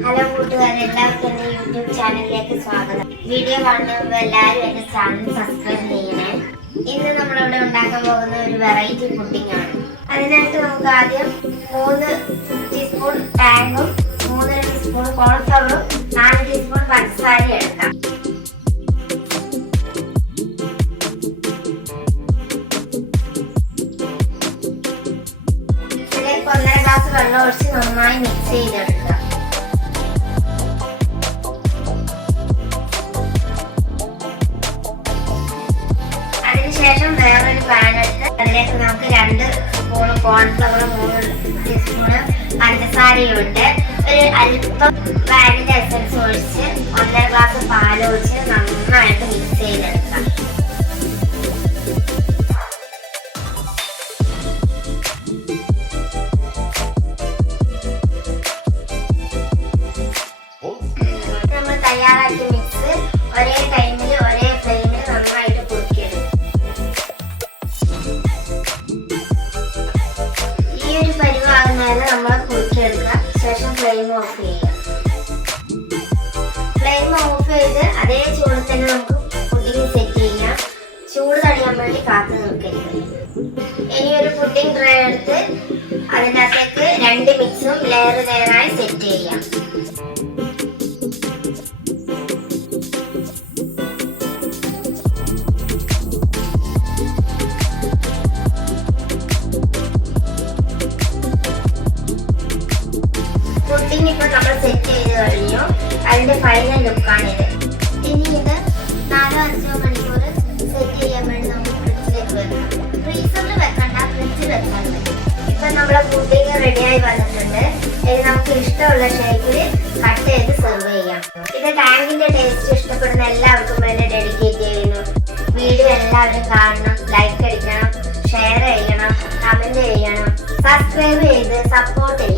Hello കൂട്ടുകാരെ, എല്ലാവർക്കും എൻ്റെ യൂട്യൂബ് ചാനലിലേക്ക് സ്വാഗതം. വീഡിയോ കാണുമ്പോൾ എല്ലാവരും എൻ്റെ ചാനൽ സബ്സ്ക്രൈബ് ചെയ്യണേ. ഇന്ന് നമ്മളിവിടെ ഉണ്ടാക്കാൻ പോകുന്ന ഒരു വെറൈറ്റി പുഡിംഗ് ആണ്. അതിനായിട്ട് നമുക്ക് ആദ്യം 3 ടീസ്പൂൺ ടാങ്കും 3 ടീസ്പൂൺ കോൺഫ്ലവറും 4 ടീസ്പൂൺ പഞ്ചസാരയും എടുക്കാം. ഇതിലേക്ക് 1.5 ഗ്ലാസ് വെള്ളം ഒഴിച്ച് നന്നായി മിക്സ് ചെയ്തെടുക്കുക. ശേഷം വേറൊരു പാൻ എടുത്ത് അതിലേക്ക് നമുക്ക് 2 സ്പൂൺ കോൺഫ്ലവർ 3 ടീസ്പൂൺ പഞ്ചസാരയും ഇട്ട് ഒരു അല്പം വാനില എസൻസ് ഒഴിച്ച് 1.5 ഗ്ലാസ് പാൽ ഒഴിച്ച് നന്നായിട്ട് മിക്സ് ചെയ്തെടുക്കാം. നമ്മൾ തയ്യാറാക്കിയ മിക്സ് ഒരേ ടൈമിൽ ഒരേ ഫ്ലെയിമിൽ നന്നായിട്ട് പരിവാകുന്നതിന് നമ്മൾ കുറുക്കിയെടുക്കുക. ശേഷം ഫ്ലെയിം ഓഫ് ചെയ്യുക. ഫ്ലെയിം ഓഫ് ചെയ്ത് അതേ ചൂടിൽ തന്നെ നമുക്ക് പുഡിംഗ് സെറ്റ് ചെയ്യാം. ചൂട് തണിയാൻ വേണ്ടി കാത്തു നിൽക്കരുത്. ഇനി ഒരു പുഡിംഗ് ട്രേ എടുത്ത് അതിൻ്റെ അകത്തേക്ക് 2 മിക്സും ലെയറായി സെറ്റ് ചെയ്യാം. പുഡിംഗ് ഇപ്പോൾ നമ്മൾ സെറ്റ് ചെയ്ത് കഴിഞ്ഞു. അതിൻ്റെ ഫൈനൽ ലുക്കാണിത്. ഇനി ഇത് 4-5 മണിക്കൂർ സെറ്റ് ചെയ്യാൻ വേണ്ടി നമുക്ക് ഫ്രിഡ്ജിലേക്ക് വെക്കാം. ഫ്രീസറിൽ വെക്കണ്ട, ഫ്രിഡ്ജിൽ വെക്കാൻ മതി. ഇപ്പം നമ്മളെ പുഡിംഗ് റെഡിയായി വന്നിട്ടുണ്ട്. ഇത് നമുക്ക് ഇഷ്ടമുള്ള ഷേപ്പിൽ കട്ട് ചെയ്ത് സെർവ് ചെയ്യാം. ഇത് ടാങ്കിൻ്റെ ടേസ്റ്റ് ഇഷ്ടപ്പെടുന്ന എല്ലാവർക്കും വേണ്ടി ഡെഡിക്കേറ്റ് ചെയ്യുന്നു. വീഡിയോ എല്ലാവരും കാണണം, ലൈക്ക് അടിക്കണം, ഷെയർ ചെയ്യണം, കമൻറ്റ് ചെയ്യണം, സബ്സ്ക്രൈബ് ചെയ്ത് സപ്പോർട്ട് ചെയ്യണം.